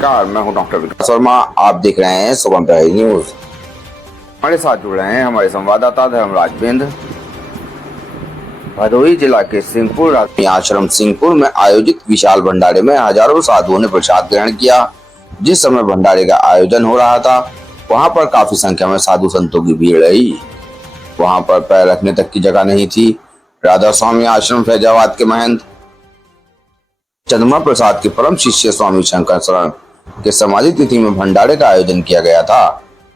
नमस्कार, मैं हूं डॉक्टर विकास शर्मा। आप देख रहे हैं सुबह प्रहरी न्यूज। हमारे साथ जुड़ रहे हैं हमारे संवाददाता धर्मराज बिंद। भदोही जिला के सिंहपुर राष्ट्रीय आश्रम सिंहपुर में आयोजित विशाल भंडारे में हजारों साधुओं ने प्रसाद ग्रहण किया। जिस समय भंडारे का आयोजन हो रहा था, वहां पर काफी संख्या में साधु संतों की भीड़ रही। वहां पर पैर रखने तक की जगह नहीं थी। राधा स्वामी आश्रम फैजाबाद के महंत चंद्रमा प्रसाद के परम शिष्य स्वामी शंकर शरण के समाधि तिथि में भंडारे का आयोजन किया गया था।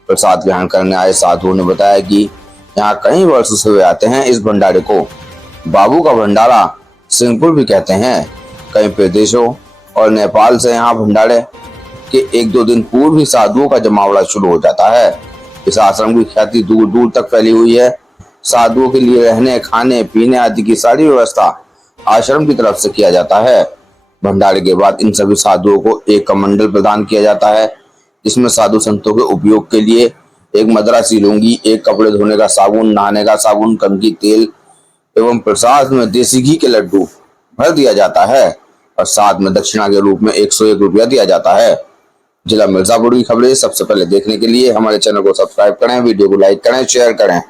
प्रसाद ग्रहण करने आए साधुओं ने बताया कि यहाँ कई वर्षों से वे आते हैं। इस भंडारे को बाबू का भंडारा सिंहपुर भी कहते हैं। कई प्रदेशों और नेपाल से यहाँ भंडारे के 1-2 दिन पूर्व ही साधुओं का जमावड़ा शुरू हो जाता है। इस आश्रम की ख्याति दूर दूर तक फैली हुई है। साधुओं के लिए रहने, खाने, पीने आदि की सारी व्यवस्था आश्रम की तरफ से किया जाता है। भंडारे के बाद इन सभी साधुओं को एक कमंडल प्रदान किया जाता है, जिसमें साधु संतों के उपयोग के लिए एक मद्रासी लुंगी, एक कपड़े धोने का साबुन, नहाने का साबुन, कंघी तेल एवं प्रसाद में देसी घी के लड्डू भर दिया जाता है और साथ में दक्षिणा के रूप में 101 रुपया दिया जाता है। जिला मिर्जापुर की खबरें सबसे पहले देखने के लिए हमारे चैनल को सब्सक्राइब करें, वीडियो को लाइक करें, शेयर करें।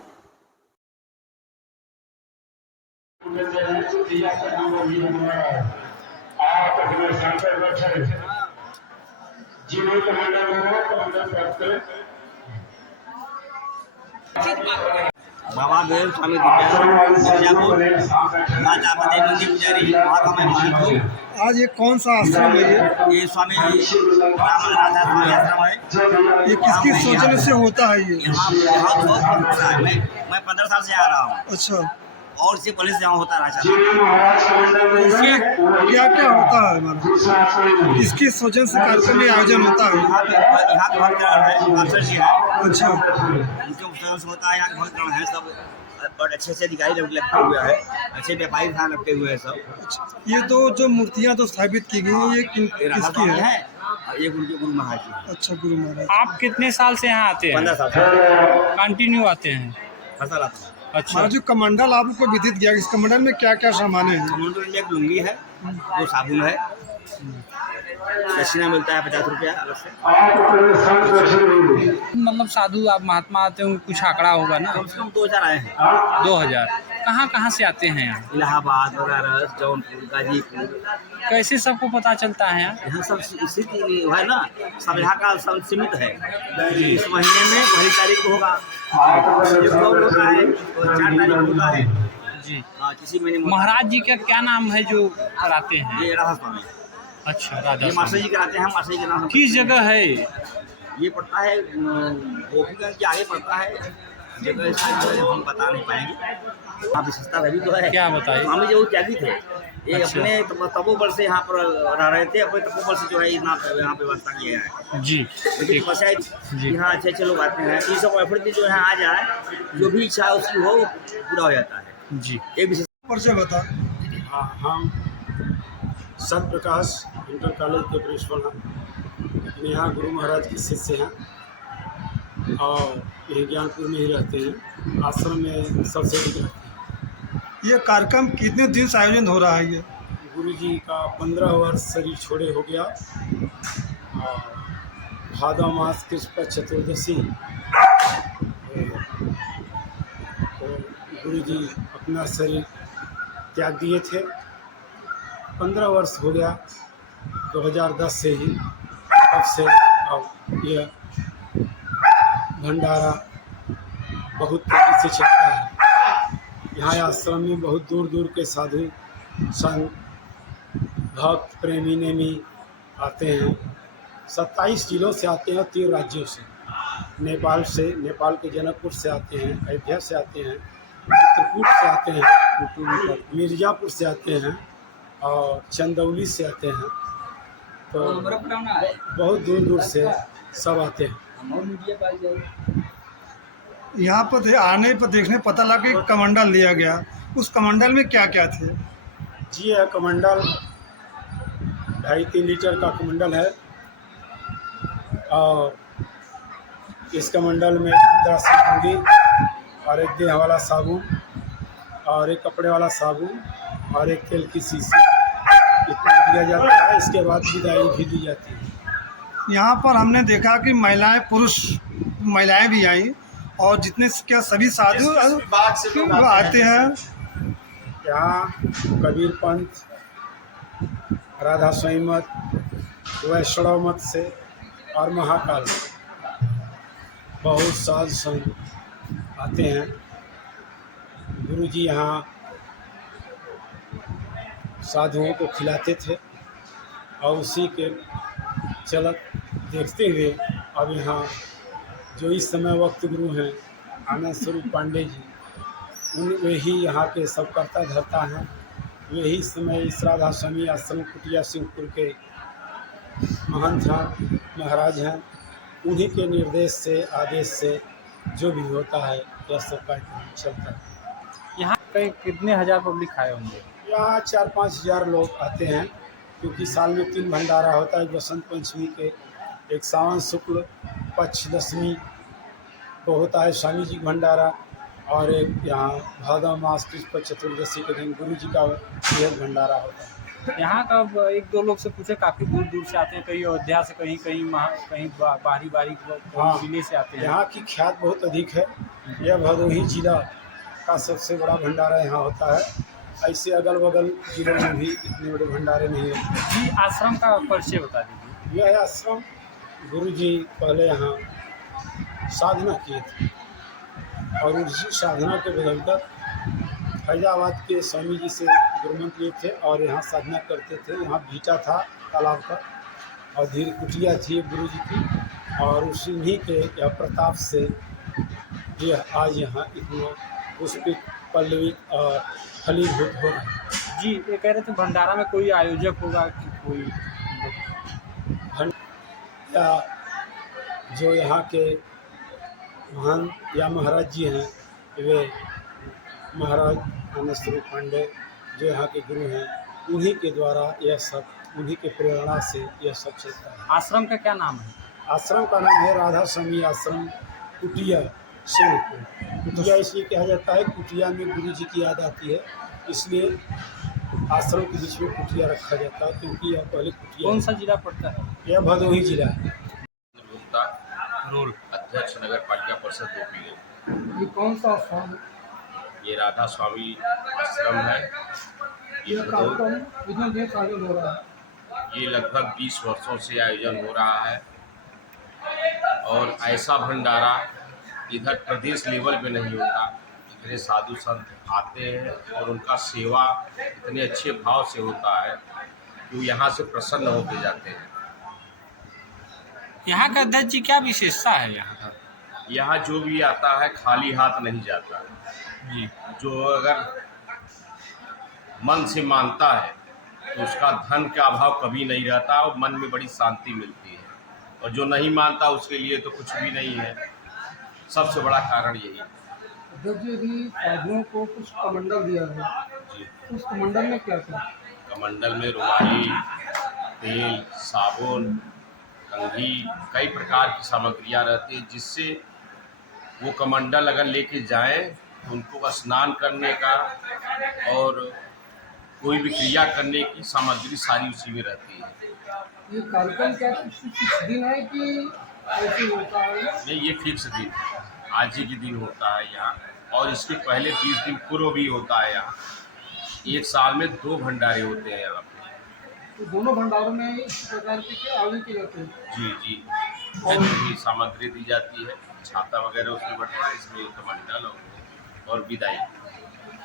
बाबा देव स्वामी मिर्जापुर माता मंदिर पुजारी वहाँ का मैं महंत हूँ। आज ये कौन सा आश्रम है? ये स्वामी राधा स्वामी आश्रम है। ये किसकी सोचने से होता है? ये यहाँ बहुत होता है। मैं 15 साल से आ रहा हूँ। अच्छा, और इससे पहले से यहाँ होता रहा। इसमें क्या क्या होता है? हमारा इसकी सोचने से कार्यक्रम में आयोजन होता है। यहाँ के भक्तगण है, अफसर जी है। अच्छा, उनके सोचने से होता है। यहाँ के भक्तगण है सब, और अच्छे से अधिकारी लगते हुए है, अच्छे व्यापारी यहाँ लगते हुए है सब। ये तो जो मूर्तियाँ तो स्थापित की गई हैं, ये किसकी है? ये गुरु महाराज जी। अच्छा, गुरु महाराज। आप कितने साल से यहाँ आते हैं? 15 साल से कंटिन्यू आते हैं? फसल आता है। अच्छा, जो कमंडल आपको विदित किया, इस कमंडल में क्या क्या सामान है? कमंडल में एक लुंगी है, 2 साबुन है, दक्षिणा मिलता है 50 रुपया अलग से। मतलब साधु आप महात्मा आते हैं, कुछ आंकड़ा होगा ना? कम से कम 2000 आए हैं। 2000। कहाँ कहाँ से आते हैं यहाँ? इलाहाबाद, बनारस, जौनपुर, गाजीपुर। कैसे सबको पता चलता है यहाँ? यहाँ सब स्थिति है ना, सब यहाँ का सब सीमित है। इस महीने में पहली तारीख को होगा, 1 होता है और 4 तारीख को होता है जी। किसी महीने में। महाराज जी का क्या नाम है जो कराते हैं? ये राधा स्वामी। अच्छा, राधा ये मास्टर स्वामी। जी कराते हैं। मास्टर जी के नाम किस जगह है? ये पड़ता है गोपीगंज के आगे पड़ता है। जगह इसका हम बता नहीं पाएंगे। आप सस्ता रवि तो है। क्या बताइए? स्वामी जी वो त्यागी थे। ये अच्छा। अपने तपोबल से यहाँ पर रह रहे थे। अपने तपोबल से जो है यहाँ व्यवस्था किया है जी, लेकिन समस्या जी। यहाँ अच्छे अच्छे लोग आते हैं। ये सब एफर्ट जो यहाँ आ जाए, जो भी इच्छा उसकी हो पूरा हो जाता है। जी। एक विशेष परिचय बता। हम संत प्रकाश इंटर कॉलेज के प्रिंसिपल हैं। अपने यहाँ गुरु महाराज के शिष्य हैं और यही ज्ञानपुर में ही रहते हैं। आश्रम में सबसे अधिक रहते हैं। ये कार्यक्रम कितने दिन से आयोजन हो रहा है? ये गुरु जी का 15 वर्ष शरीर छोड़े हो गया और भादव मास कृष्ण पक्ष चतुर्दशी तो गुरु जी अपना शरीर त्याग दिए थे। 15 वर्ष हो गया, 2010 से ही। तब से अब यह भंडारा बहुत तेजी से चलता है। यहाँ आश्रम में बहुत दूर दूर के साधु संत भक्त प्रेमी नेमी आते हैं। 27 जिलों से आते हैं, 3 राज्यों से। नेपाल के जनकपुर से आते हैं, अयोध्या से आते हैं, चित्रकूट से आते हैं, मिर्जापुर से आते हैं और चंदौली से आते हैं। तो बहुत दूर दूर से सब आते हैं। यहाँ पर आने पर देखने पता लगा कि कमंडल लिया गया। उस कमंडल में क्या क्या थे? जी है, कमंडल 2.5-3 लीटर का कमंडल है और इस कमंडल में मद्रासी लुंगी और एक देह वाला साबुन और एक कपड़े वाला साबुन और एक तेल की शीशी इतना दिया जाता है। इसके बाद विदाई भी दी जाती है। यहाँ पर हमने देखा कि महिलाएं भी आई और जितने क्या सभी साधु आते हैं। यहाँ कबीर पंथ, राधा स्वामी मत, वैष्णव मत से और महाकाल बहुत साधु संत आते हैं। गुरु जी यहाँ साधुओं को खिलाते थे और उसी के चलत देखते हुए अब यहाँ जो इस समय वक्त गुरु हैं आनंद स्वरूप पांडे जी, वही यहाँ के सब करता धरता हैं। वही समय इस राधा स्वामी आश्रम कुटिया सिंहपुर के महंत हैं, महाराज हैं। उन्हीं के निर्देश से, आदेश से जो भी होता है यह सब कार्यक्रम चलता है। यहाँ कई कितने हजार पब्लिक आए होंगे? यहाँ 4-5 हज़ार लोग आते हैं, क्योंकि साल में 3 भंडारा होता है। बसंत पंचमी के, एक सावन शुक्ल पक्ष दशमी को होता है स्वामी जी भंडारा, और एक यहाँ भादव मास कृष्ण चतुर्दशी के दिन गुरु जी का यह भंडारा होता है। यहाँ का एक दो लोग से पूछे, काफ़ी दूर दूर से आते हैं, कहीं अयोध्या से, कहीं बाहरी हाँ, जिले से आते हैं। यहाँ की ख्यात बहुत अधिक है। यह भदोही जिला का सबसे बड़ा भंडारा यहाँ होता है। ऐसे अगल बगल जिलों में भी इतने बड़े भंडारे नहीं होते। जी, आश्रम का परिचय बता दीजिए। यह आश्रम गुरु जी पहले यहाँ साधना किए थे और उसी साधना के बदौलत फैजाबाद के स्वामी जी से गुरुमंत्र लिए थे और यहाँ साधना करते थे। यहाँ भीटा था तालाब का और धीरे कुटिया थी गुरु जी की, और उसी के यह प्रताप से यह आज यहाँ इतना पुष्पित, पल्लवित और फलीभूत हो रहा है। जी, ये कह रहे थे भंडारा में कोई आयोजक होगा कि कोई या जो यहाँ के महान या महाराज जी हैं, वे महाराज आनंद स्वरूप पांडे जो यहाँ के गुरु हैं, उन्हीं के द्वारा यह सब, उन्हीं के प्रेरणा से यह सब चलता है। आश्रम का क्या नाम है? आश्रम का नाम है राधा स्वामी आश्रम कुटिया सिंहपुर। कुटिया इसलिए कहा जाता है, कुटिया में गुरु जी की याद आती है, इसलिए आश्रम के बीच में कुटिया रखा जाता है, क्योंकि यह पहले कुटिया। कौन सा जिला पड़ता है? यह भदोही जिला है। रोल अध्यक्ष नगर पालिका परिषद गोपीगंज। ये कौन सा आश्रम है? ये राधा स्वामी आश्रम है। ये कितने देर से आयोजन हो रहा है? ये लगभग 20 वर्षों से आयोजन हो रहा है, और ऐसा भंडारा इधर प्रदेश लेवल पे नहीं होता। इतने साधु संत आते हैं और उनका सेवा इतने अच्छे भाव से होता है कि वो यहाँ से प्रसन्न होके जाते हैं। यहाँ का अध्यक्ष जी क्या विशेषता है यहाँ का? यहाँ जो भी आता है खाली हाथ नहीं जाता जी। जो अगर मन से मानता है तो उसका धन का अभाव कभी नहीं रहता और मन में बड़ी शांति मिलती है, और जो नहीं मानता उसके लिए तो कुछ भी नहीं है। सबसे बड़ा कारण यही है। अध्यक्ष जी, यदि साधुओं को कुछ कमंडल दिया है, जी, उस कमंडल में क्या था? कमंडल में रुमाली, तेल, साबुन, कंघी, कई प्रकार की सामग्रियाँ रहती हैं, जिससे वो कमंडल अगर लेके जाएं तो उनको स्नान करने का और कोई भी क्रिया करने की सामग्री सारी उसी में रहती है। ये कार्यक्रम क्या कुछ दिन है कि ऐसे होता है? नहीं, ये फिक्स दिन आज ही के दिन होता है यहाँ, और इसके पहले 20 दिन पूर्व भी होता है यहाँ। एक साल में 2 भंडारे होते हैं यहाँ पे। तो दोनों भंडारों में इस प्रकार के आगे की जाते हैं? जी जी, और भी सामग्री दी जाती है, छाता वगैरह उसमें बढ़ता है, इसमें कमंडल और विदाई।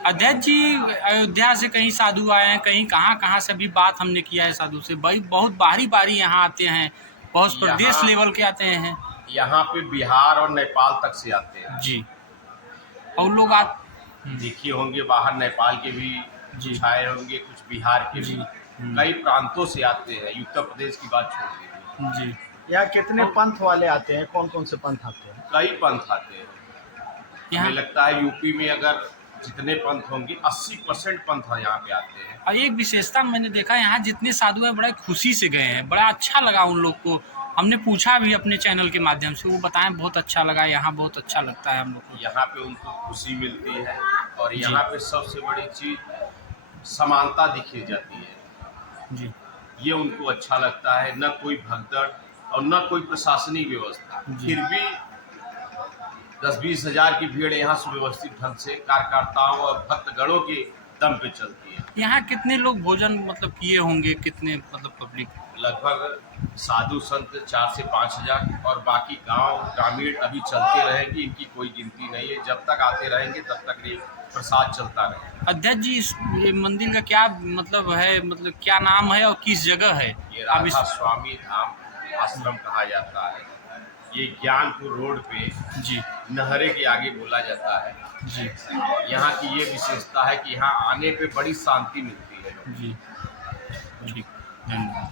अध्यक्ष जी, अयोध्या से कहीं साधु आए हैं, कहीं कहाँ से भी बात हमने किया है साधु से, भाई बहुत बारी यहाँ आते हैं, बहुत प्रदेश लेवल के आते हैं। यहाँ पे बिहार और नेपाल तक से आते हैं जी। और लोग देखिए होंगे, बाहर नेपाल के भी कुछ आए होंगे, कुछ बिहार के भी, कई प्रांतों से आते हैं। उत्तर प्रदेश की बात छोड़ दीजिए। जी। यहाँ कितने पंथ वाले आते हैं? कौन कौन से पंथ आते हैं? कई पंथ आते हैं। हमें लगता है यूपी में अगर जितने पंथ होंगे 80% पंथ यहाँ पे आते हैं। और एक विशेषता मैंने देखा, यहाँ जितने साधु हैं बड़ा खुशी से गए हैं, बड़ा अच्छा लगा उन लोग को। हमने पूछा भी अपने चैनल के माध्यम से, वो बताएं बहुत अच्छा लगा, यहाँ बहुत अच्छा लगता है हम लोग को। यहाँ पे उनको खुशी मिलती है, और यहाँ पे सबसे बड़ी चीज़ समानता दिखी जाती है जी। ये उनको अच्छा लगता है। न कोई भगदड़, और न कोई प्रशासनिक व्यवस्था। फिर भी 10-20 हजार की भीड़ यहाँ सुव्यवस्थित ढंग से कार्यकर्ताओं और भक्तगणों के दम पे चलती है। यहाँ कितने लोग भोजन मतलब किए होंगे, कितने मतलब पब्लिक? लगभग साधु संत 4 से 5 हजार और बाकी गांव ग्रामीण अभी चलते रहेंगे, इनकी कोई गिनती नहीं है। जब तक आते रहेंगे तब तक ये प्रसाद चलता रहेगा। अध्यक्ष जी, इस ये मंदिर का क्या मतलब है, मतलब क्या नाम है और किस जगह है? ये अब राधा स्वामी धाम आश्रम कहा जाता है। ये ज्ञानपुर रोड पे जी नहरे के आगे बोला जाता है। जी यहाँ की ये विशेषता है कि यहाँ आने पे बड़ी शांति मिलती है। जी, ठीक, धन्यवाद।